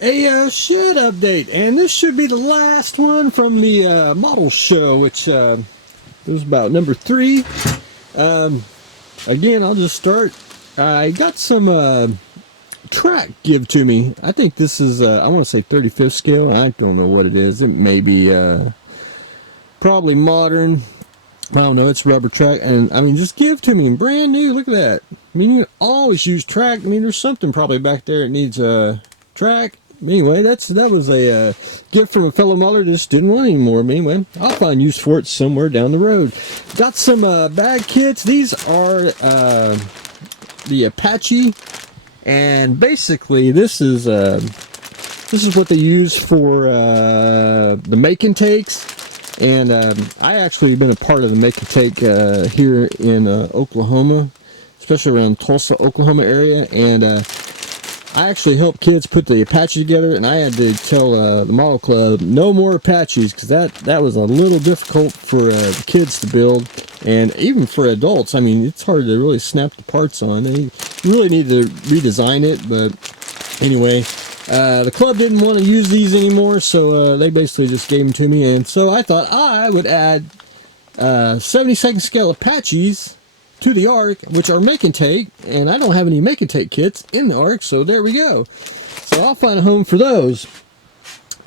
Shed update, and this should be the last one from the model show, which was about number 3. Again, I'll just start. I got some track give to me. I think this is, I want to say 35th scale. I don't know what it is. It may be probably modern. I don't know. It's rubber track, and I mean, just give to me, brand new. Look at that. I mean, you can always use track. I mean, there's something probably back there that needs track. Anyway, that was a gift from a fellow modeler. Just didn't want anymore. Anyway, I'll find use for it somewhere down the road. Got some bag kits. These are the Apache, and basically this is what they use for the make and takes. And I actually been a part of the make and take here in Oklahoma, especially around Tulsa, Oklahoma area, and I actually helped kids put the Apache together, and I had to tell the model club no more Apaches, because that was a little difficult for the kids to build, and even for adults. I mean, it's hard to really snap the parts on. They really need to redesign it, but anyway, the club didn't want to use these anymore, so they basically just gave them to me, and so I thought I would add 72nd scale Apaches to the ARC, which are make and take, and I don't have any make and take kits in the ARC, so there we go. So I'll find a home for those.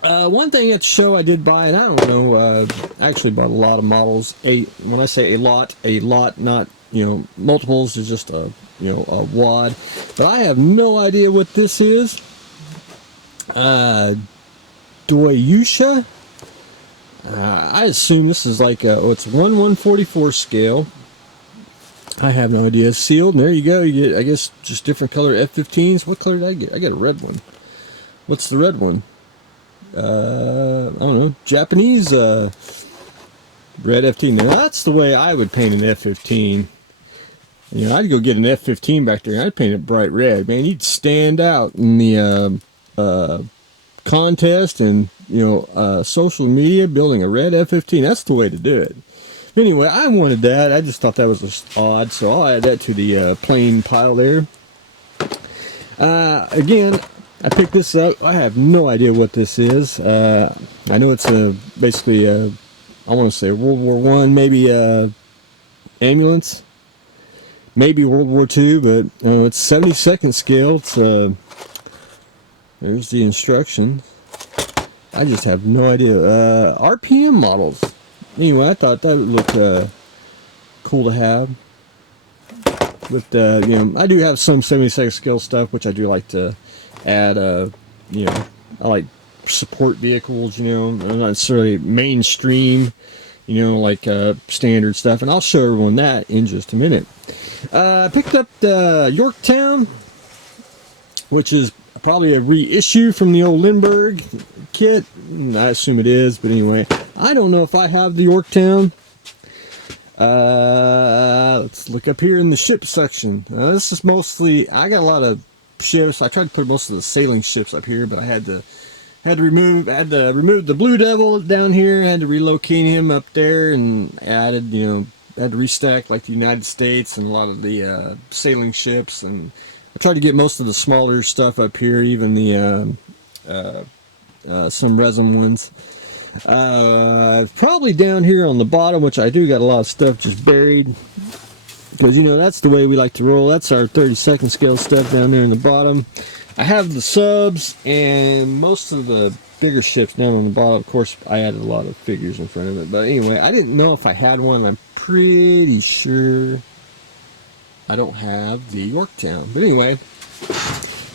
One thing at the show I did buy, and I don't know, I actually bought a lot of models. When I say a lot, not multiples, is just a a wad. But I have no idea what this is. Doyusha. I assume this is like it's 1/144 scale. I have no idea. Sealed, and there you go. You get, I guess, just different color F-15s. What color did I get? I got a red one. What's the red one? I don't know. Japanese red F-15. Now, that's the way I would paint an F-15. I'd go get an F-15 back there, and I'd paint it bright red. Man, you'd stand out in the contest and, social media building a red F-15. That's the way to do it. Anyway, I wanted that. I just thought that was just odd, so I'll add that to the plain pile there. Again, I picked this up. I have no idea what this is. I know it's basically I want to say World War I, maybe ambulance, maybe World War II, but it's 72nd scale. It's there's the instructions. I just have no idea. RPM models. Anyway, I thought that would look cool to have. But I do have some 72nd scale stuff, which I do like to add. I like support vehicles. Not necessarily mainstream. Like standard stuff, and I'll show everyone that in just a minute. I picked up the Yorktown, which is probably a reissue from the old Lindbergh kit. I assume it is, but anyway, I don't know if I have the Yorktown. Let's look up here in the ship section. This is mostly, I got a lot of ships. I tried to put most of the sailing ships up here, but I had to remove the Blue Devil down here. I had to relocate him up there, and added, had to restack like the United States and a lot of the sailing ships, and I tried to get most of the smaller stuff up here, even the some resin ones. Probably down here on the bottom, which I do got a lot of stuff just buried, because that's the way we like to roll. That's our 32nd scale stuff down there in the bottom. I have the subs and most of the bigger ships down on the bottom. Of course, I added a lot of figures in front of it, but anyway, I didn't know if I had one. I'm pretty sure I don't have the Yorktown, but anyway,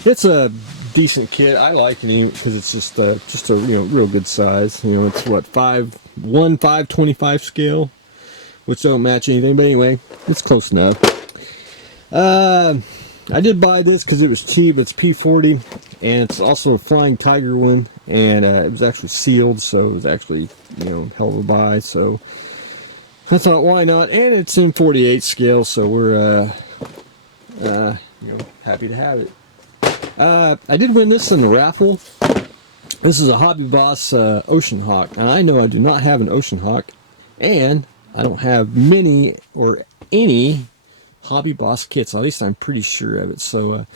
it's a decent kit. I like it because it's just a real good size. It's what 5/25 scale, which don't match anything, but anyway, it's close enough. I did buy this because it was cheap. It's P40, and it's also a Flying Tiger one, and it was actually sealed, so it was actually hell of a buy. So I thought, why not? And it's in 48 scale, so we're happy to have it. I did win this in the raffle. This is a Hobby Boss Ocean Hawk, and I know I do not have an Ocean Hawk, and I don't have many or any Hobby Boss kits. At least I'm pretty sure of it. So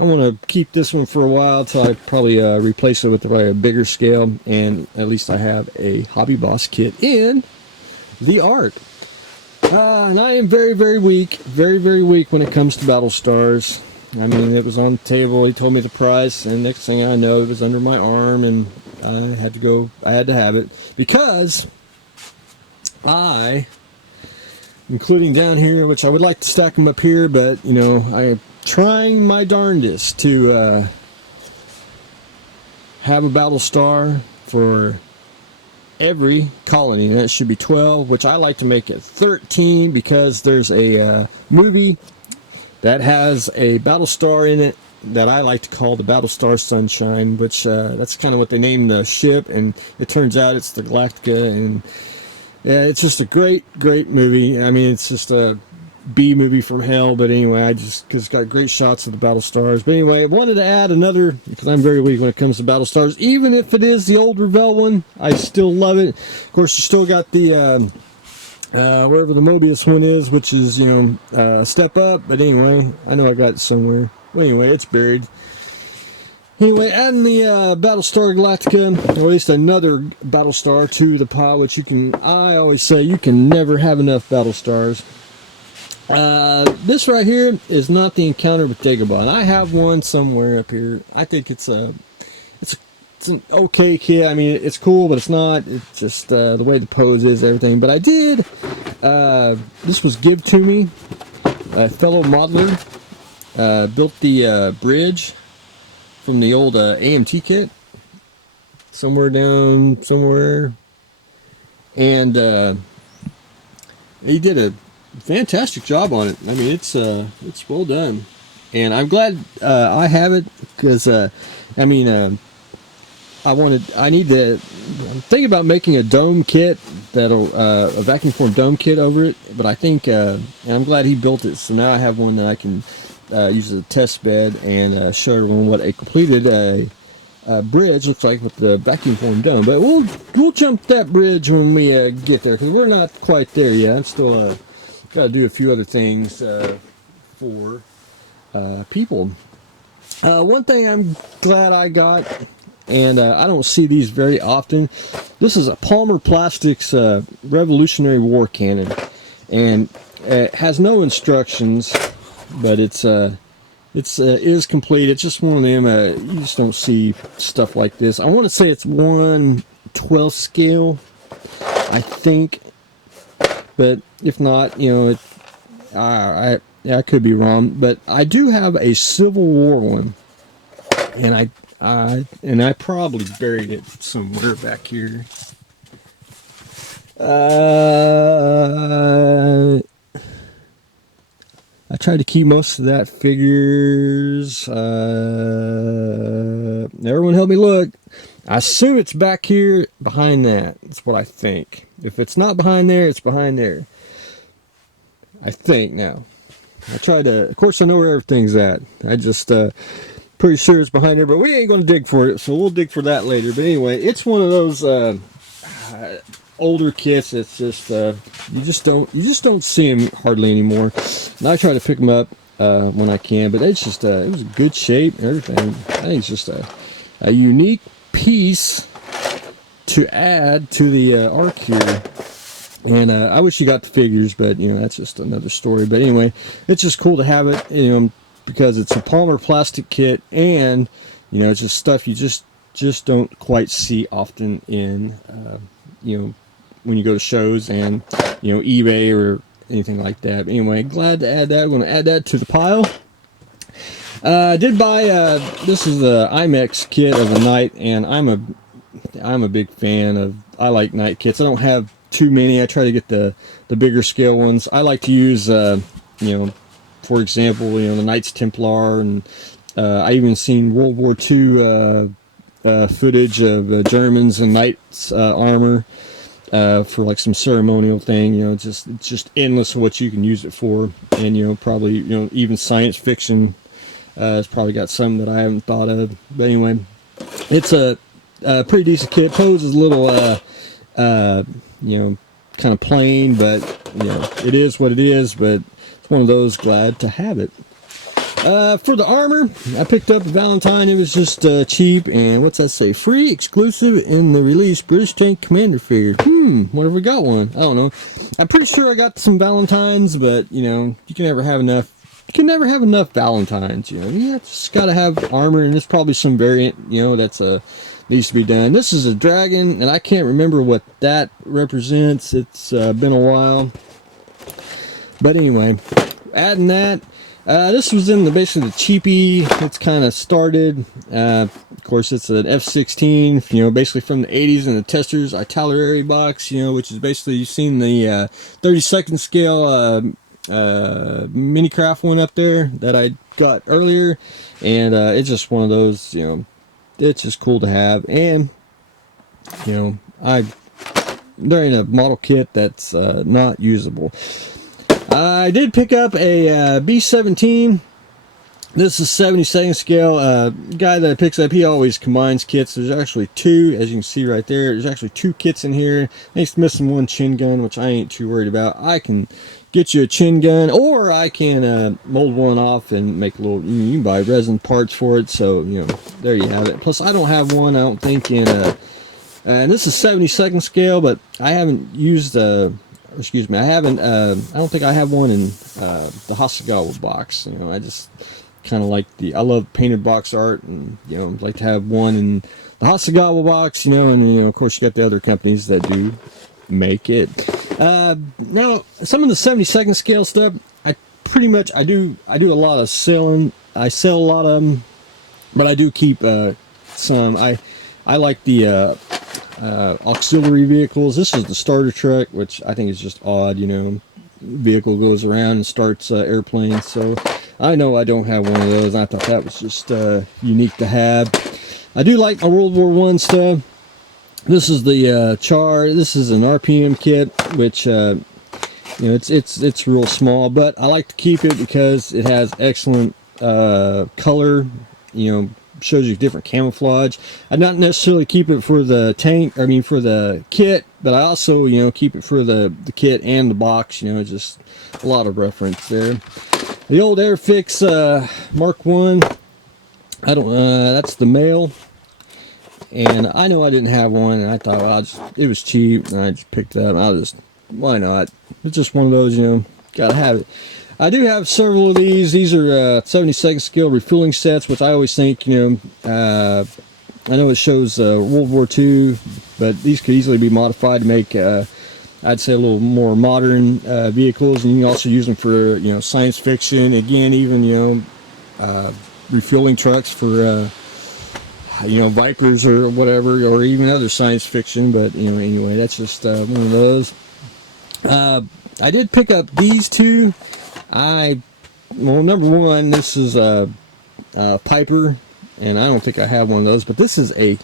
I want to keep this one for a while till I probably replace it with a bigger scale, and at least I have a Hobby Boss kit in the art. And I am very, very weak when it comes to Battle Stars. I mean, it was on the table, he told me the price, and next thing I know, it was under my arm, and I had to have it, because including down here, which I would like to stack them up here, but, you know, I'm trying my darndest to have a Battle Star for every colony. That should be 12, which I like to make it 13, because there's a movie that has a Battle Star in it that I like to call the Battle Star Sunshine, which that's kind of what they named the ship, and it turns out it's the Galactica, and yeah, it's just a great movie. I mean, it's just a B movie from hell, but anyway, because it's got great shots of the Battle Stars. But anyway, I wanted to add another, because I'm very weak when it comes to Battle Stars. Even if it is the old Revell one, I still love it. Of course, you still got the wherever the Mobius one is, which is, you know, Step Up. But anyway, I know I got it somewhere. Well, anyway, it's buried. Anyway, adding the Battlestar Galactica, or at least another Battlestar to the pile, which I always say, you can never have enough Battlestars. This right here is not the Encounter with Dagobah. I have one somewhere up here. I think it's an okay kit. I mean, it's cool, but it's not. It's just the way the pose is, everything. But I did. This was given to me. A fellow modeler built the bridge from the old AMT kit. Somewhere, and he did a fantastic job on it. I mean, it's well done, and I'm glad I have it, because I mean, I need to think about making a dome kit, that'll a vacuum form dome kit over it. But I think, and I'm glad he built it, so now I have one that I can use as a test bed and show everyone what a completed bridge looks like with the vacuum form dome. But we'll jump that bridge when we get there, because we're not quite there yet. I'm still got to do a few other things for people. One thing I'm glad I got, and I don't see these very often. This is a Palmer Plastics Revolutionary War Cannon, and it has no instructions, but it is complete. It's just one of them. You just don't see stuff like this. I want to say it's 1/12 scale, I think. But if not, you know, I could be wrong. But I do have a Civil War one, and I probably buried it somewhere back here. I tried to keep most of that figures. Everyone help me look. I assume it's back here behind that. That's what I think. If it's not behind there, it's behind there. I think now. I tried to, of course I know where everything's at. I just pretty sure it's behind there, but we ain't going to dig for it, so we'll dig for that later. But anyway, it's one of those older kits that's just you just don't see them hardly anymore. And I try to pick them up when I can, but it's just it was a good shape and everything. I think it's just a unique piece to add to the arc here. And I wish you got the figures, but you know, that's just another story. But anyway, it's just cool to have it, you know, because it's a Palmer plastic kit, and you know, it's just stuff you just don't quite see often in you know, when you go to shows and, you know, eBay or anything like that. But anyway, glad to add that. I'm going to add that to the pile. I did buy this is the IMEX kit of the night, and I'm a big fan of. I like night kits. I don't have too many. I try to get the bigger scale ones. I like to use you know, for example, you know, the Knights Templar, and I even seen World War II footage of Germans and knights armor for like some ceremonial thing. You know, it's just endless what you can use it for. And you know, probably, you know, even science fiction has probably got some that I haven't thought of. But anyway, it's a pretty decent kit. Pose is a little you know, kind of plain, but you know, it is what it is. But it's one of those, glad to have it. For the armor, I picked up a Valentine. It was just cheap, and what's that say? Free, exclusive in the release British Tank Commander figure. Wonder if we got one. I don't know. I'm pretty sure I got some Valentines, but you know, you can never have enough. You can never have enough Valentines. You know, you just gotta have armor, and there's probably some variant. You know, that's needs to be done. This is a dragon, and I can't remember what that represents. It's been a while, but anyway, adding that. This was in basically the cheapie. It's kind of started. Of course, it's an F-16, you know, basically from the 80s in the Testors Artillery box, you know, which is basically, you've seen the 32nd scale mini craft one up there that I got earlier. And it's just one of those, you know, it's just cool to have. And, you know, they're in a model kit that's not usable. I did pick up a B-17. This is 72nd scale. Guy that picks up, he always combines kits. There's actually two, as you can see right there. There's actually two kits in here. He's missing one chin gun, which I ain't too worried about. I can get you a chin gun, or I can mold one off and make a little. You can buy resin parts for it. So you know, there you have it. Plus, I don't have one. I don't think in. And this is 72nd scale, but I haven't used excuse me, I haven't, I don't think I have one in the Hasegawa box. You know, I just kind of like I love painted box art, and, you know, I'd like to have one in the Hasegawa box, you know, and, you know, of course, you got the other companies that do make it. Now, some of the 72nd scale stuff, I do a lot of selling. I sell a lot of them, but I do keep some. I like the auxiliary vehicles. This is the starter truck, which I think is just odd, you know. Vehicle goes around and starts airplanes. So I know I don't have one of those. I thought that was just unique to have. I do like my World War I stuff. This is the Char. This is an RPM kit, which you know, it's real small, but I like to keep it because it has excellent color. You know, shows you different camouflage. I not necessarily keep it for the tank, I mean for the kit, but I also, you know, keep it for the kit and the box. You know, just a lot of reference there. The old Airfix Mark 1, I don't that's the male, and I know I didn't have one, and I thought, well, it was cheap, and I just picked it up. Why not? It's just one of those, you know, gotta have it. I do have several of these. These are 72nd scale refueling sets, which I always think, you know, I know it shows World War II, but these could easily be modified to make, I'd say, a little more modern vehicles, and you can also use them for, you know, science fiction. Again, even, you know, refueling trucks for, you know, Vipers or whatever, or even other science fiction. But, you know, anyway, that's just one of those. I did pick up these two. Well, number one, this is a Piper, and I don't think I have one of those, but this is a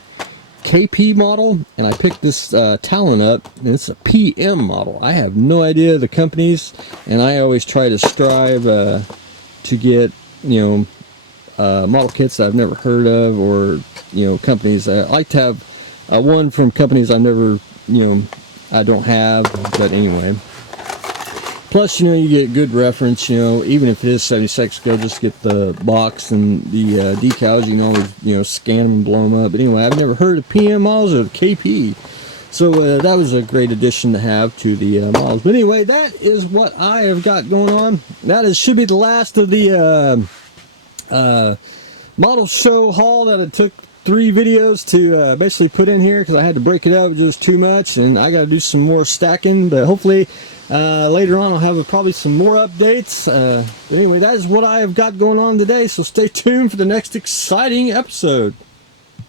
KP model, and I picked this Talon up, and it's a PM model. I have no idea the companies, and I always try to strive to get, you know, model kits that I've never heard of, or, you know, companies. I like to have one from companies I never, you know, I don't have, but anyway. Plus, you know, you get good reference, you know, even if it is 76 scale, just get the box and the decals. You can always, you know, scan them and blow them up. But anyway, I've never heard of PM models or KP. So that was a great addition to have to the models. But anyway, that is what I have got going on. That should be the last of the model show haul that it took 3 videos to basically put in here, because I had to break it up. It was just too much, and I got to do some more stacking. But hopefully later on I'll have probably some more updates. But anyway, that is what I have got going on today, so stay tuned for the next exciting episode.